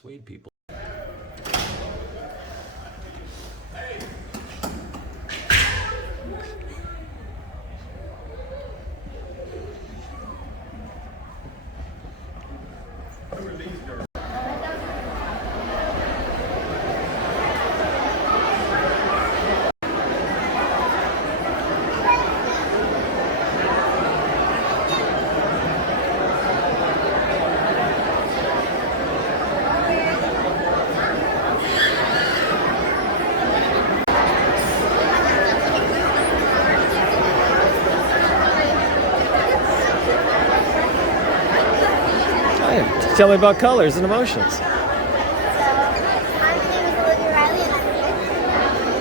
persuade people. Tell me about colors and emotions. My name is Olivia Riley, and I'm here.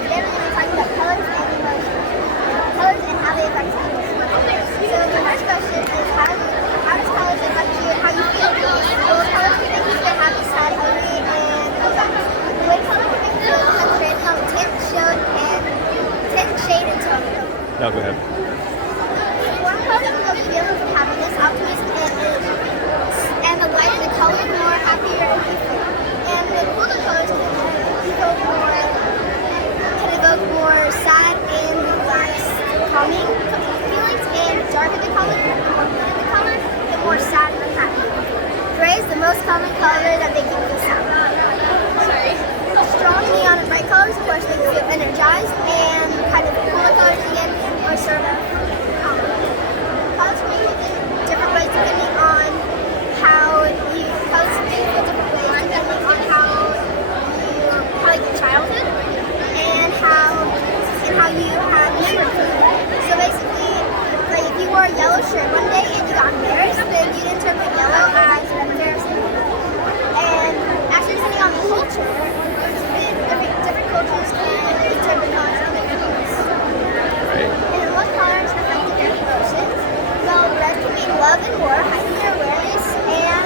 Today we're going to be talking about colors and emotions. Colors and how they affect people. So the first question is how does colors affect you and how you feel? Well, colors can make you feel happy, sad, hungry, and the way colors can make you feel depends greatly on the tint, shade, and tone. No, go ahead. Warm colors evoke feelings of happiness, optimism, and the lighter the color, the more happier you feel. And the cooler colors can evoke more sad and relaxed, calming feelings. And the darker the color, the more muted the color, the more sad and unhappy. Gray is the most common color that makes you feel sad. Strong neon and bright colors, of course, make you feel energized, and kind of cooler colors again are sort of colors can make you feel different ways depending on how you colors can make you feel different ways depending on how like your childhood and how you had memories. So basically, like if you wore a yellow shirt one day and you got embarrassed, then you'd interpret yellow as embarrassing. And actually, depending on the culture, different cultures can interpret colors in different ways. Right. And what colors reflect different emotions? Well, red can mean love and war, heighten your awareness, and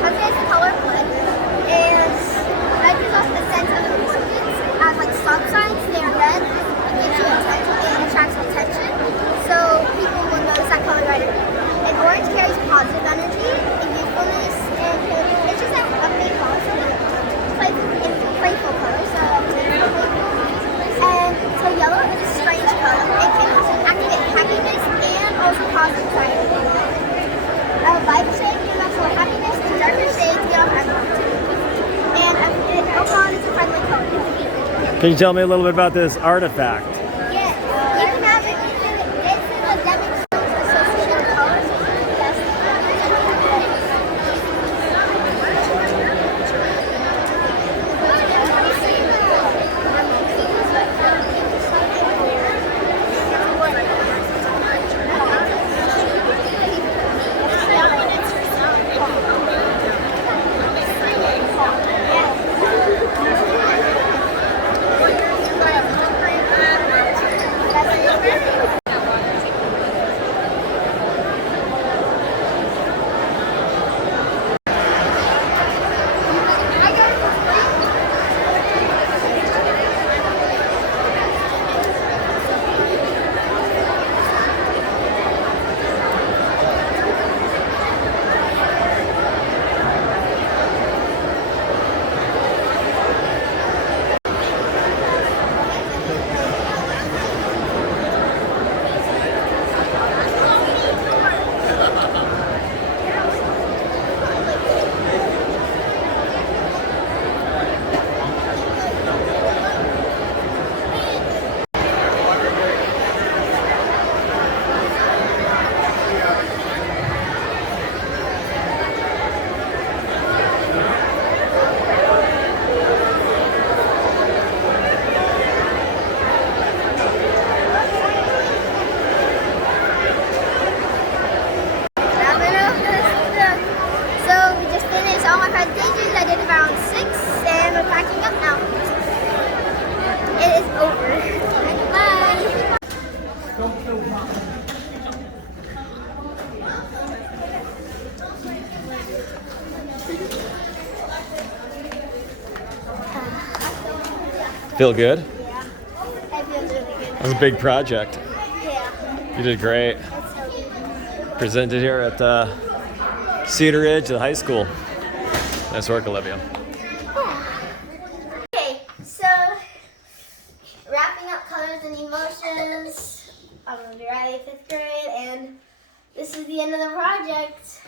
represents the color blood. And red gives off a sense of importance. As like stop signs, they are red. It gives you attention, it attracts attention. So people will notice that color right away. And orange carries positive energy and youthfulness, and it's just that upbeat color, sort of. It's like a playful color, so and so yellow is a strange color. It can activate happiness and also cause anxiety. Light shade gives off more happiness, and darker shades give off anger. And overall, it's a friendly color. Can you tell me a little bit about this artifact? Yes, you can have it. This is a demonstration associated with colors. Yes. Feel good? Yeah. It feels really good. That was a big project. Yeah. You did great. It's so good. Presented here at Cedar Ridge, the high school. Nice work, Olivia. Okay, so wrapping up colors and emotions. I'm Olivia Riley, 5th grade, and this is the end of the project.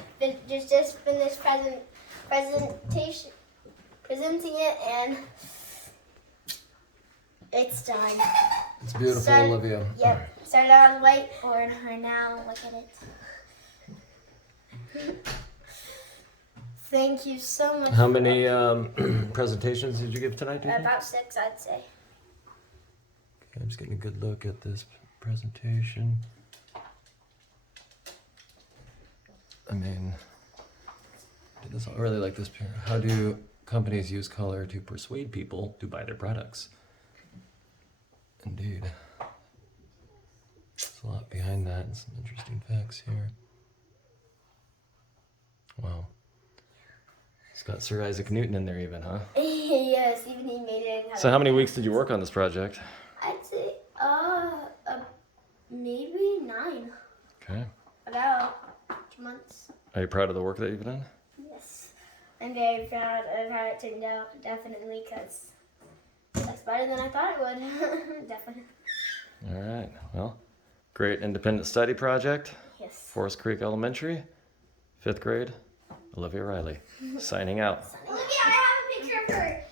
Just finished presenting it, and it's done. It's beautiful, Started- Olivia. Yep. Started out on whiteboard, and now look at it. Thank you so much. How many presentations did you give tonight, do you think? About 6, I'd say. Okay, I'm just getting a good look at this presentation. I mean, I really like this pair. How do companies use color to persuade people to buy their products? Indeed. There's a lot behind that and some interesting facts here. Wow. It's got Sir Isaac Newton in there even, huh? Yes, even he made it. So how many weeks did you work on this project? I'd say, maybe 9. Okay. About 2 months. Are you proud of the work that you've done? Yes. I'm very proud of how it turned out, definitely, because that's better than I thought it would. Definitely. All right. Well, great independent study project. Yes. Forest Creek Elementary, 5th grade, Olivia Riley, signing out. Olivia, I have a picture of her.